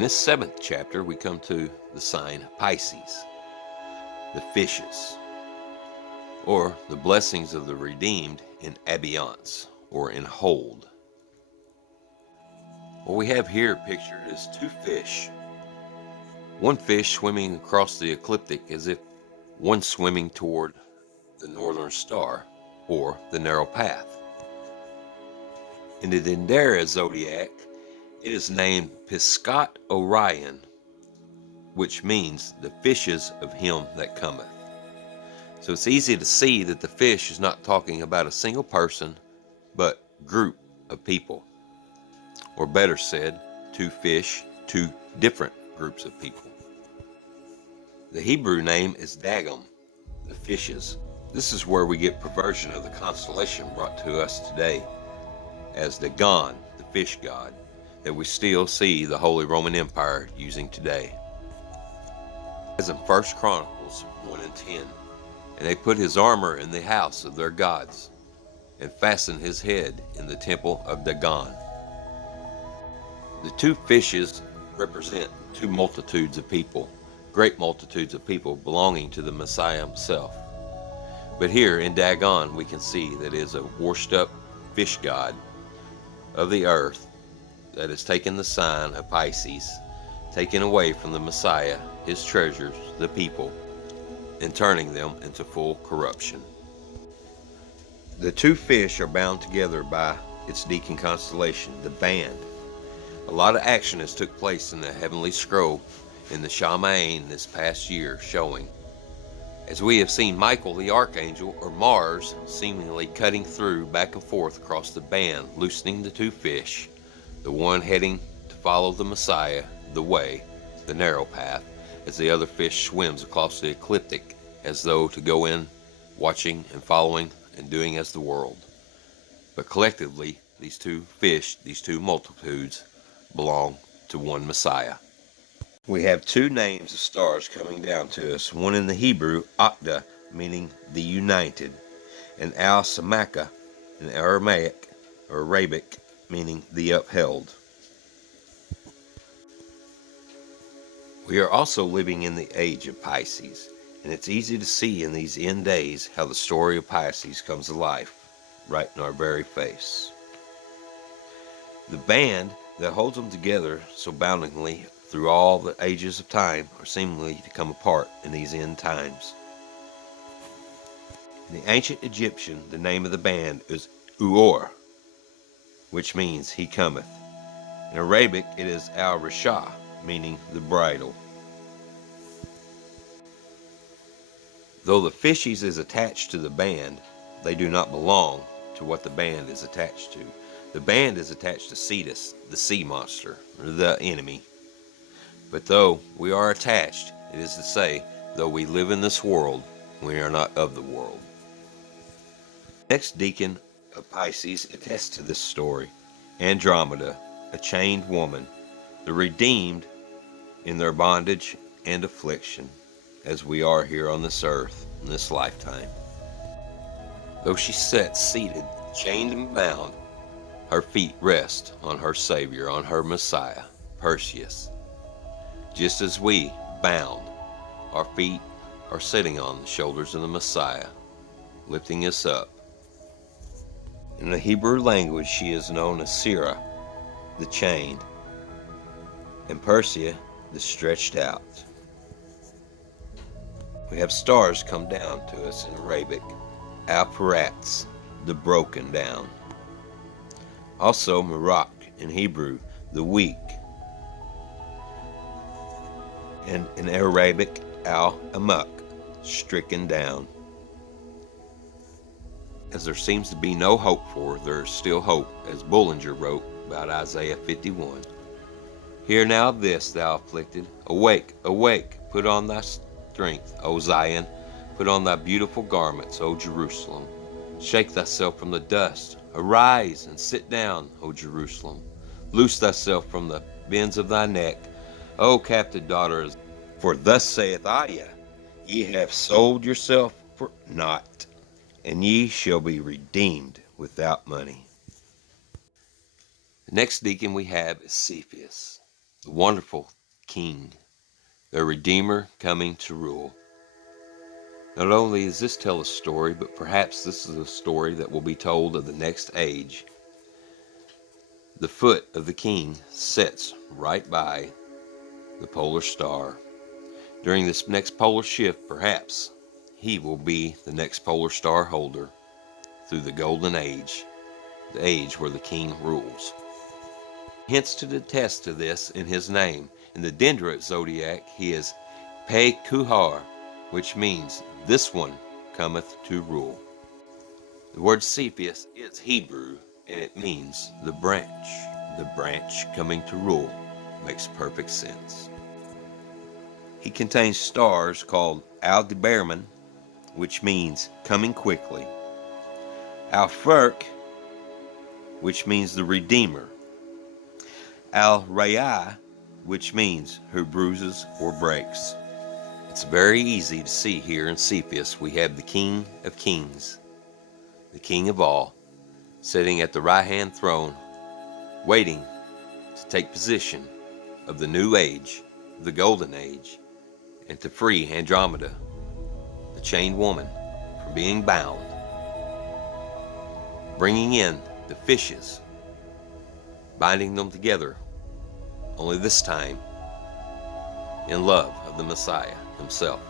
In this 7th chapter, we come to the sign Pisces, the fishes, or the blessings of the redeemed in abeyance, or in hold. What we have here pictured is two fish. One fish swimming across the ecliptic as if one swimming toward the northern star, or the narrow path. In the Dendera zodiac, it is named Piscot Orion, which means the fishes of him that cometh. So it's easy to see that the fish is not talking about a single person, but group of people. Or better said, two fish, two different groups of people. The Hebrew name is Dagom, the fishes. This is where we get perversion of the constellation brought to us today as Dagon, the fish god, that we still see the Holy Roman Empire using today. As in 1 Chronicles 1 and 10, and they put his armor in the house of their gods, and fastened his head in the temple of Dagon. The two fishes represent two multitudes of people, great multitudes of people belonging to the Messiah himself. But here in Dagon we can see that it is a washed up fish god of the earth that has taken the sign of Pisces, taken away from the Messiah, his treasures, the people, and turning them into full corruption. The two fish are bound together by its deacon constellation, the band. A lot of action has took place in the heavenly scroll in the Shamain this past year, showing as we have seen Michael the archangel, or Mars, seemingly cutting through back and forth across the band, loosening the two fish, the one heading to follow the Messiah, the way, the narrow path, as the other fish swims across the ecliptic as though to go in, watching and following and doing as the world. But collectively, these two fish, these two multitudes, belong to one Messiah. We have two names of stars coming down to us, one in the Hebrew, Akda, meaning the united, and Al-Samaka in Aramaic or Arabic, meaning the upheld. We are also living in the age of Pisces, and it's easy to see in these end days how the story of Pisces comes to life right in our very face. The band that holds them together so boundingly through all the ages of time are seemingly to come apart in these end times. In the ancient Egyptian, the name of the band is Uor, which means he cometh. In Arabic, it is Al-Rishah, meaning the bridle. Though the fishes is attached to the band, they do not belong to what the band is attached to. The band is attached to Cetus, the sea monster, or the enemy. But though we are attached, it is to say, though we live in this world, we are not of the world. Next deacon of Pisces attests to this story. Andromeda, a chained woman, the redeemed in their bondage and affliction, as we are here on this earth in this lifetime. Though she sits seated, chained and bound, her feet rest on her Savior, on her Messiah, Perseus. Just as we, bound, our feet are sitting on the shoulders of the Messiah, lifting us up. In the Hebrew language, she is known as Sirah, the chained, and Persia, the stretched out. We have stars come down to us in Arabic, Al-Parats, the broken down. Also Merak in Hebrew, the weak, and in Arabic, Al-Amak, stricken down. As there seems to be no hope for, there is still hope, as Bullinger wrote about Isaiah 51. Hear now this, thou afflicted, awake, awake, put on thy strength, O Zion, put on thy beautiful garments, O Jerusalem. Shake thyself from the dust, arise and sit down, O Jerusalem. Loose thyself from the bends of thy neck, O captive daughters, for thus saith Ayah, ye have sold yourself for naught, and ye shall be redeemed without money. The next deacon we have is Cepheus, the wonderful King, their Redeemer coming to rule. Not only does this tell a story, but perhaps this is a story that will be told of the next age. The foot of the King sets right by the polar star. During this next polar shift, perhaps he will be the next polar star holder through the golden age, the age where the King rules. Hints to attest to this in his name. In the Dendrite zodiac, he is Pe-Kuhar, which means this one cometh to rule. The word Cepheus is Hebrew, and it means the branch. The branch coming to rule makes perfect sense. He contains stars called Aldebaran, which means coming quickly, Al-Furq, which means the Redeemer, Al-Rayai, which means who bruises or breaks. It's very easy to see here in Cepheus we have the King of Kings, the King of all, sitting at the right-hand throne, waiting to take possession of the new age, the golden age, and to free Andromeda, the chained woman, from being bound, bringing in the fishes, binding them together, only this time in love of the Messiah himself.